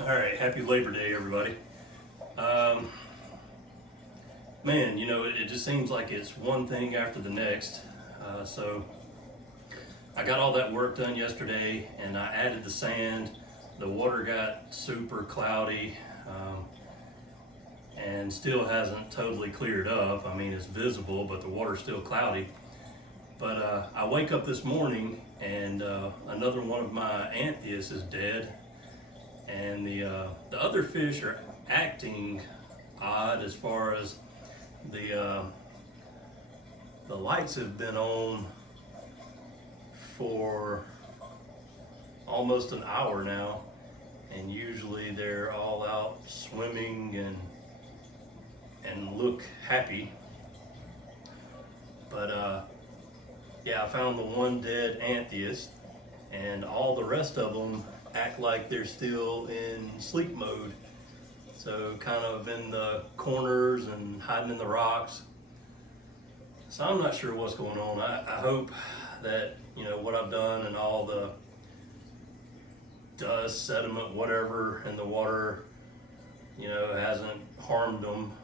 All right, happy Labor Day, everybody. Um, Man, it just seems like it's one thing after the next. So I got all that work done yesterday, and I added the sand. The water got super cloudy, and still hasn't totally cleared up. I mean, it's visible, but the water's still cloudy. But I wake up this morning, and another one of my anthias is dead. And the other fish are acting odd as far as the lights have been on for almost an hour now, and usually they're all out swimming and look happy. But yeah, I found the one dead anthias, and all the rest of them act like they're still in sleep mode. So kind of in the corners and hiding in the rocks. So I'm not sure what's going on. I hope that, what I've done and all the dust, sediment, whatever in the water, hasn't harmed them.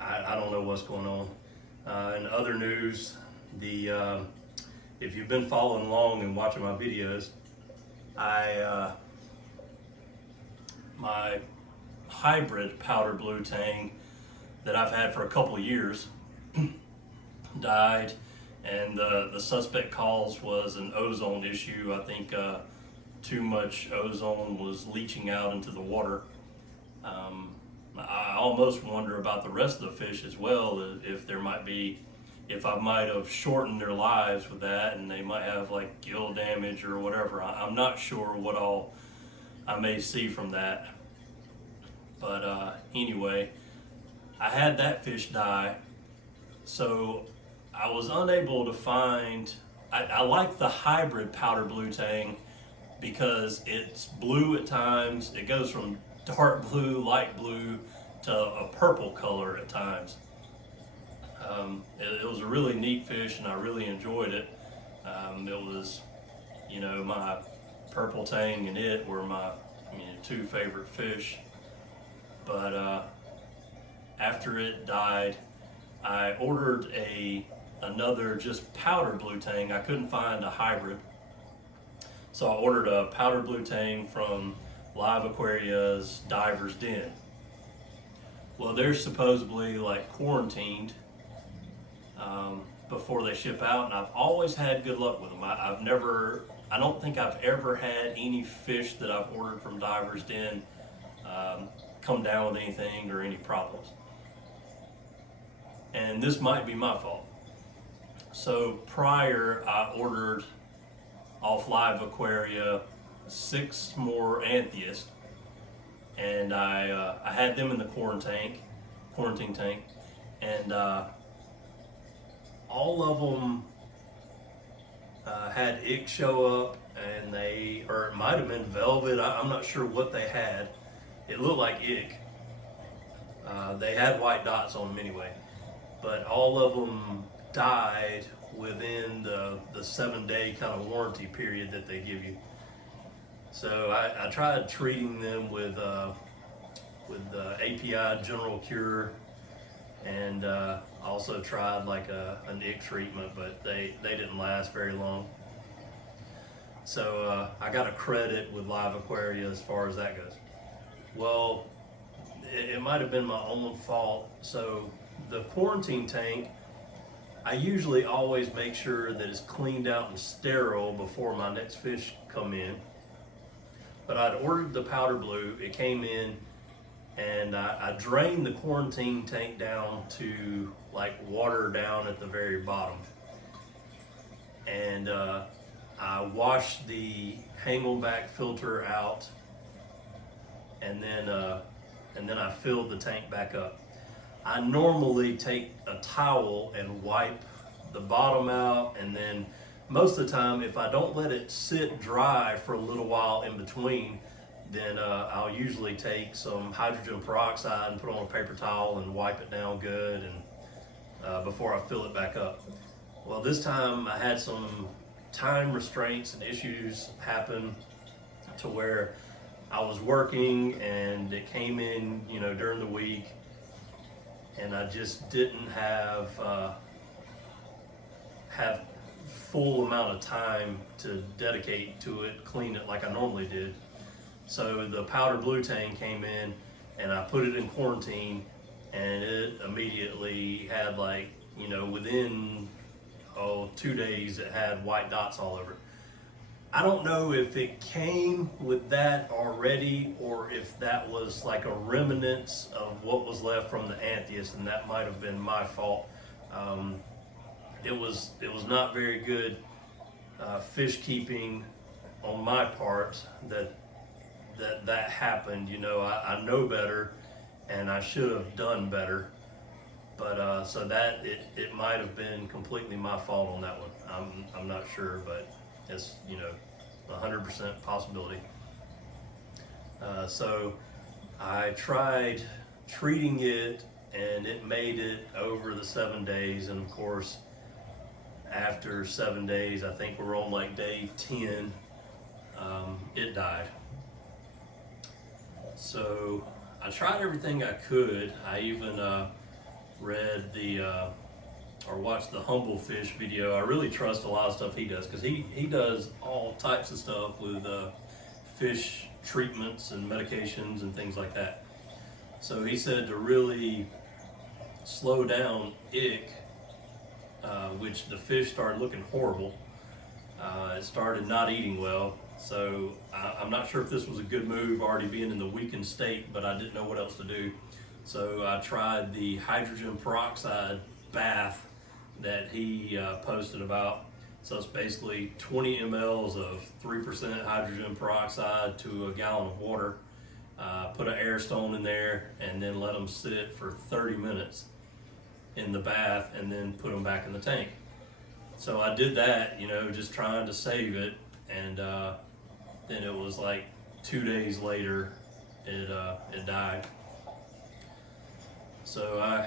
I don't know what's going on. In other news, if you've been following along and watching my videos, my hybrid powder blue Tang that I've had for a couple of years died, and the suspect cause was an ozone issue. I think too much ozone was leaching out into the water. I almost wonder about the rest of the fish as well, if I might have shortened their lives with that, and they might have like gill damage or whatever. I'm not sure what all I may see from that. But anyway, I had that fish die, so I was unable to find, I like the hybrid powder blue Tang because it's blue at times. It goes from dark blue, light blue to a purple color at times. It was a really neat fish, and I really enjoyed it. It was, my purple Tang and it were my two favorite fish. But after it died, I ordered another just powder blue Tang. I couldn't find a hybrid, so I ordered a powder blue Tang from Live Aquaria's Diver's Den. Well, they're supposedly like quarantined before they ship out, and I've always had good luck with them. I don't think I've ever had any fish that I've ordered from Diver's Den come down with anything or any problems. And this might be my fault. So prior, I ordered off Live Aquaria 6 more anthias, and I had them in the quarantine tank, and all of them had ick show up, and or it might have been velvet. I'm not sure what they had. It looked like ick. They had white dots on them anyway, but all of them died within the 7-day kind of warranty period that they give you. So I tried treating them with API General Cure, and also tried like an ick treatment, but they didn't last very long. So I got a credit with Live Aquaria as far as that goes. Well, it might have been my own fault. So the quarantine tank, I usually always make sure that it's cleaned out and sterile before my next fish come in. But I'd ordered the powder blue, it came in, and I drained the quarantine tank down to like water down at the very bottom. And I washed the hang-on-back filter out, and then I filled the tank back up. I normally take a towel and wipe the bottom out, and then most of the time, if I don't let it sit dry for a little while in between, then I'll usually take some hydrogen peroxide and put on a paper towel and wipe it down good, and before I fill it back up. Well, this time I had some time restraints and issues happen to where I was working and it came in, you know, during the week, and I just didn't have full amount of time to dedicate to it, clean it like I normally did. So the powder blue Tang came in, and I put it in quarantine, and it immediately had, like, you know, within 2 days it had white dots all over it. I don't know if it came with that already or if that was like a remnants of what was left from the Anthias, and that might have been my fault. It was not very good fish keeping on my part that happened. You know, I know better, and I should have done better. But so that it might have been completely my fault on that one. I'm not sure, but it's, you know, 100% possibility. So I tried treating it, and it made it over the 7 days, and of course after 7 days, I think we're on like day 10, it died. So I tried everything I could. I even read or watched the Humble Fish video. I really trust a lot of stuff he does, because he does all types of stuff with fish treatments and medications and things like that. So he said to really slow down ick, which the fish started looking horrible. It started not eating well. So I'm not sure if this was a good move, already being in the weakened state, but I didn't know what else to do. So I tried the hydrogen peroxide bath that he posted about. So it's basically 20 mLs of 3% hydrogen peroxide to a gallon of water. Put an air stone in there, and then let them sit for 30 minutes in the bath, and then put them back in the tank. So I did that, you know, just trying to save it, and then it was like 2 days later, it died. So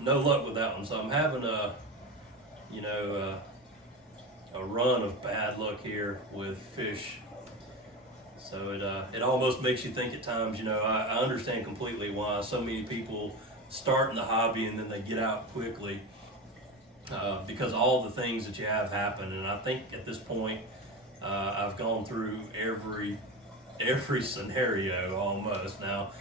no luck with that one. So I'm having a run of bad luck here with fish. So it almost makes you think at times, you know, I understand completely why so many people start in the hobby and then they get out quickly, because all the things that you have happen. And I think at this point, I've gone through every scenario almost. Now,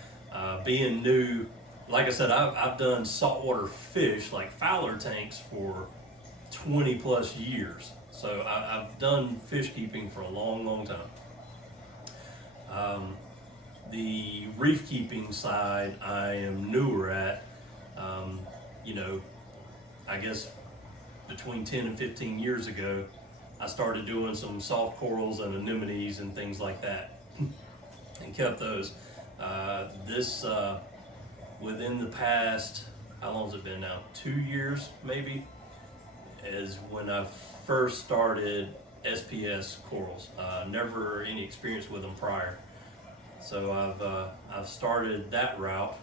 being new, like I said, I've done saltwater fish, like Fowler tanks, for 20 plus years. So I've done fish keeping for a long time. The reef keeping side, I am newer at. You know, I guess between 10 and 15 years ago, I started doing some soft corals and anemones and things like that, and kept those. Within the past, how long has it been now? 2 years maybe, is when I first started SPS corals. Never any experience with them prior. So I've started that route,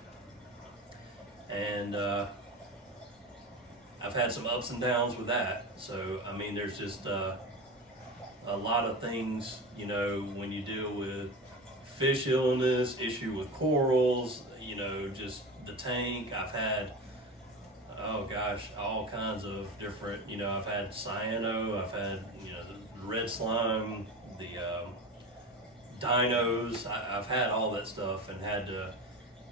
and I've had some ups and downs with that. So I mean, there's just a lot of things, you know, when you deal with fish illness, issue with corals, you know, just the tank. I've had, oh gosh, all kinds of different, you know, I've had cyano, I've had, you know, the red slime, the dinos. I've had all that stuff and had to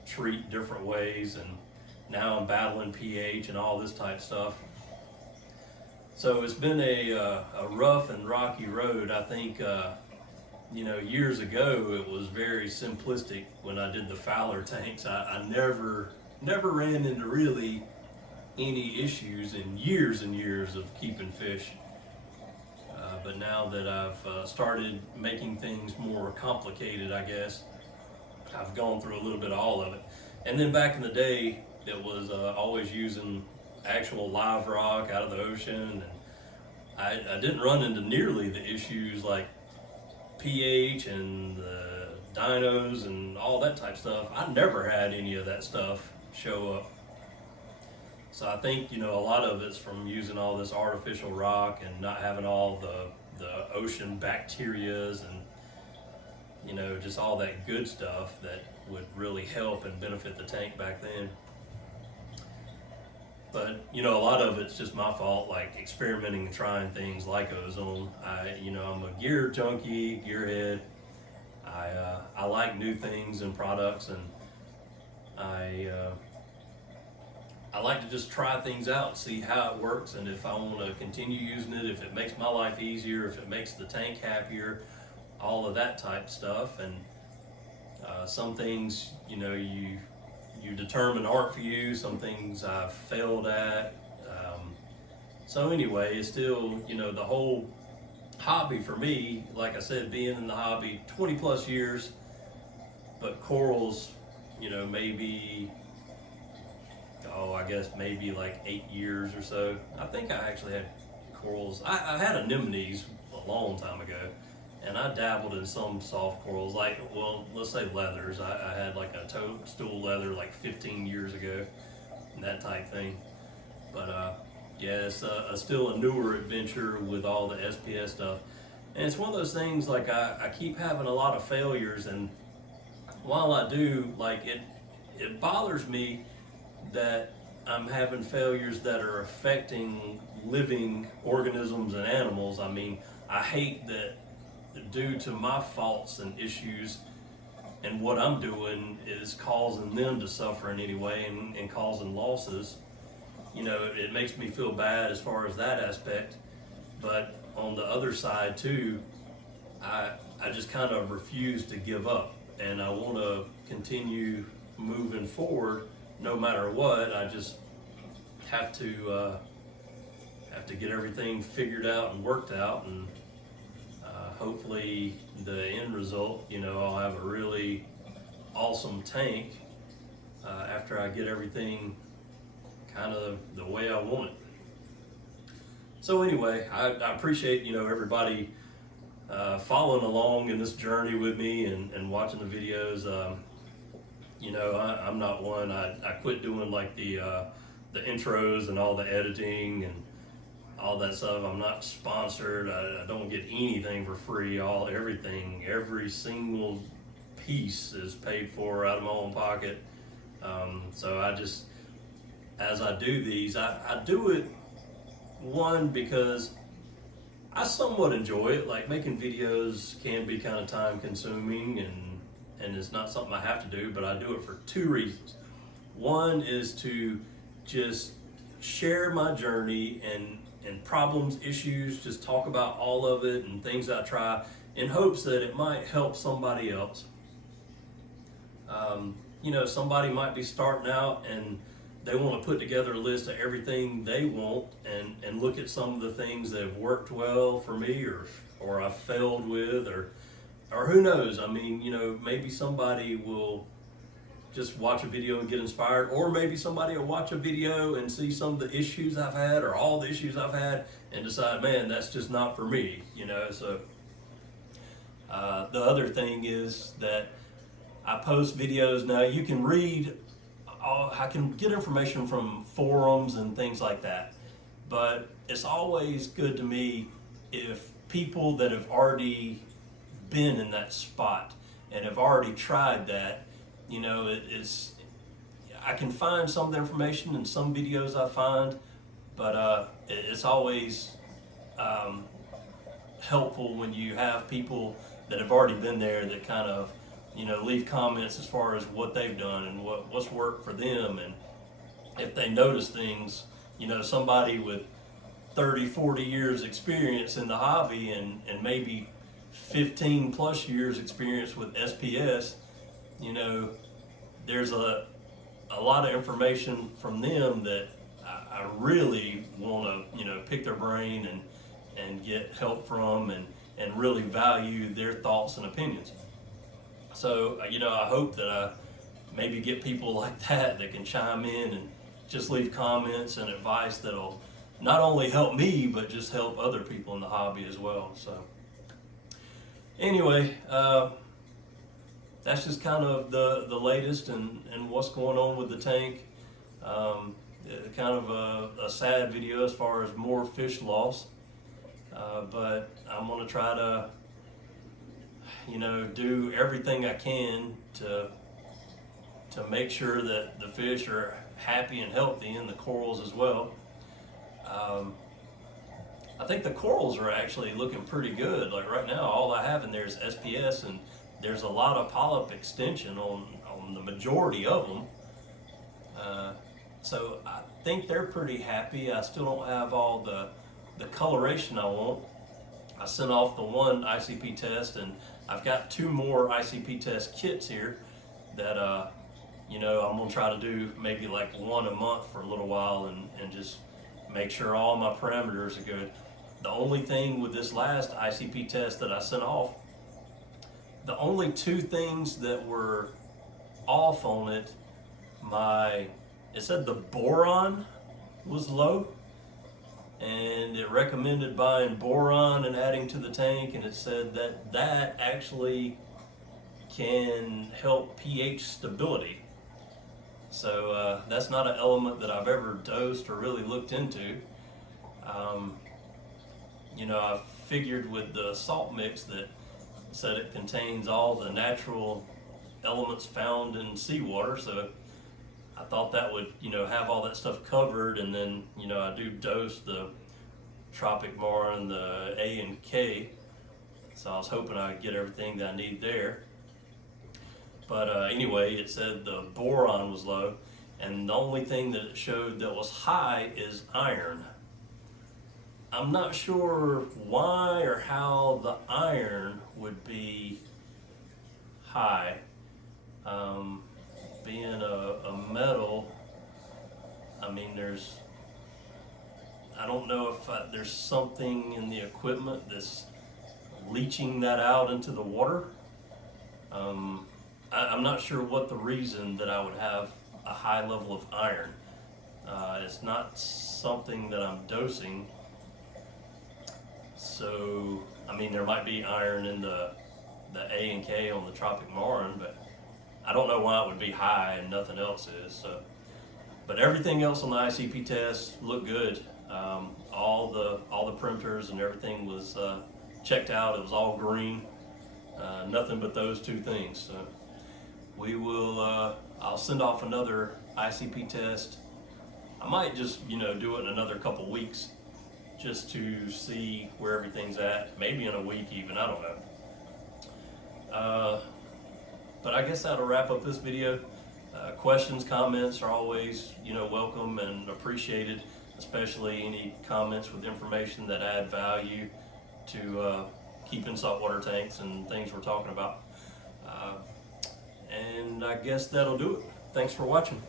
treat different ways, and now I'm battling pH and all this type stuff. So it's been a rough and rocky road. I think, you know, years ago it was very simplistic when I did the Fowler tanks. I never ran into really any issues in years and years of keeping fish. But now that I've started making things more complicated, I guess, I've gone through a little bit of all of it. And then back in the day, it was always using actual live rock out of the ocean, and I didn't run into nearly the issues like pH and the dinos and all that type stuff. I never had any of that stuff show up. So I think, you know, a lot of it's from using all this artificial rock and not having all the ocean bacterias and you know, just all that good stuff that would really help and benefit the tank back then. But, you know, a lot of it's just my fault, like experimenting and trying things like ozone. I'm a gear junkie, gearhead. I like new things and products, and I like to just try things out and see how it works, and if I want to continue using it, if it makes my life easier, if it makes the tank happier, all of that type stuff. And some things, you know, you determine aren't for you. Some things I've failed at. So anyway, it's still, you know, the whole hobby for me, like I said, being in the hobby 20 plus years, but corals, you know, maybe, I guess maybe like 8 years or so. I think I actually had corals. I had anemones a long time ago, and I dabbled in some soft corals, like, well, let's say leathers. I had like a toadstool leather like 15 years ago, and that type thing. But yeah, it's still a newer adventure with all the SPS stuff. And it's one of those things, like I keep having a lot of failures, and while I do, like it bothers me that I'm having failures that are affecting living organisms and animals. I mean, I hate that due to my faults and issues and what I'm doing is causing them to suffer in any way and causing losses. You know, it makes me feel bad as far as that aspect. But on the other side too, I just kind of refuse to give up, and I want to continue moving forward no matter what. I just have to get everything figured out and worked out, and hopefully the end result, you know, I'll have a really awesome tank after I get everything kind of the way I want it. So anyway, I appreciate, you know, everybody following along in this journey with me and watching the videos. You know, I'm not one. I quit doing like the intros and all the editing and all that stuff. I'm not sponsored. I don't get anything for free. Every single piece is paid for out of my own pocket. So I just, as I do these, I do it, one, because I somewhat enjoy it. Like, making videos can be kind of time consuming, and it's not something I have to do, but I do it for two reasons. One is to just share my journey and problems, issues, just talk about all of it and things I try in hopes that it might help somebody else. You know, somebody might be starting out and they want to put together a list of everything they want and look at some of the things that have worked well for me or I've failed with, or who knows. I mean, you know, maybe somebody will just watch a video and get inspired, or maybe somebody will watch a video and see some of the issues I've had or all the issues I've had and decide, man, that's just not for me, you know. So the other thing is that I post videos now. You can read, I can get information from forums and things like that, but it's always good to me if people that have already been in that spot and have already tried that, you know, I can find some of the information in some videos I find, but it's always helpful when you have people that have already been there that kind of, you know, leave comments as far as what they've done and what's worked for them. And if they notice things, you know, somebody with 30, 40 years experience in the hobby and maybe 15 plus years experience with SPS, you know, there's a lot of information from them that I really want to, you know, pick their brain and get help from and really value their thoughts and opinions. So, you know, I hope that I maybe get people like that can chime in and just leave comments and advice that'll not only help me, but just help other people in the hobby as well. So anyway, that's just kind of the latest and what's going on with the tank. Kind of a sad video as far as more fish loss, but I'm going to try to you know, do everything I can to make sure that the fish are happy and healthy, and the corals as well. I think the corals are actually looking pretty good. Like right now, all I have in there is SPS, and there's a lot of polyp extension on the majority of them. So I think they're pretty happy. I still don't have all the coloration I want. I sent off the one ICP test, and I've got 2 more ICP test kits here that you know, I'm gonna try to do maybe like 1 a month for a little while, and just make sure all my parameters are good. The only thing with this last ICP test that I sent off, the only 2 things that were off on it, it said the boron was low, and it recommended buying boron and adding to the tank, and it said that actually can help pH stability. So that's not an element that I've ever dosed or really looked into. You know, I figured with the salt mix that said it contains all the natural elements found in seawater, so I thought that would, you know, have all that stuff covered. And then, you know, I do dose the Tropic Marin, the A and K, so I was hoping I'd get everything that I need there. But anyway, it said the boron was low, and the only thing that it showed that was high is iron. I'm not sure why or how the iron would be high. Being a metal, I mean, I don't know if there's something in the equipment that's leaching that out into the water. I'm not sure what the reason that I would have a high level of iron. It's not something that I'm dosing. So, I mean, there might be iron in the A and K on the Tropic Marin, but I don't know why it would be high and nothing else is. So, but everything else on the ICP test looked good. All the perimeters and everything was checked out. It was all green. Nothing but those 2 things. So we will. I'll send off another ICP test. I might just, you know, do it in another couple weeks, just to see where everything's at. Maybe in a week even. I don't know. But I guess that'll wrap up this video. Questions, comments are always, you know, welcome and appreciated, especially any comments with information that add value to keeping saltwater tanks and things we're talking about. And I guess that'll do it. Thanks for watching.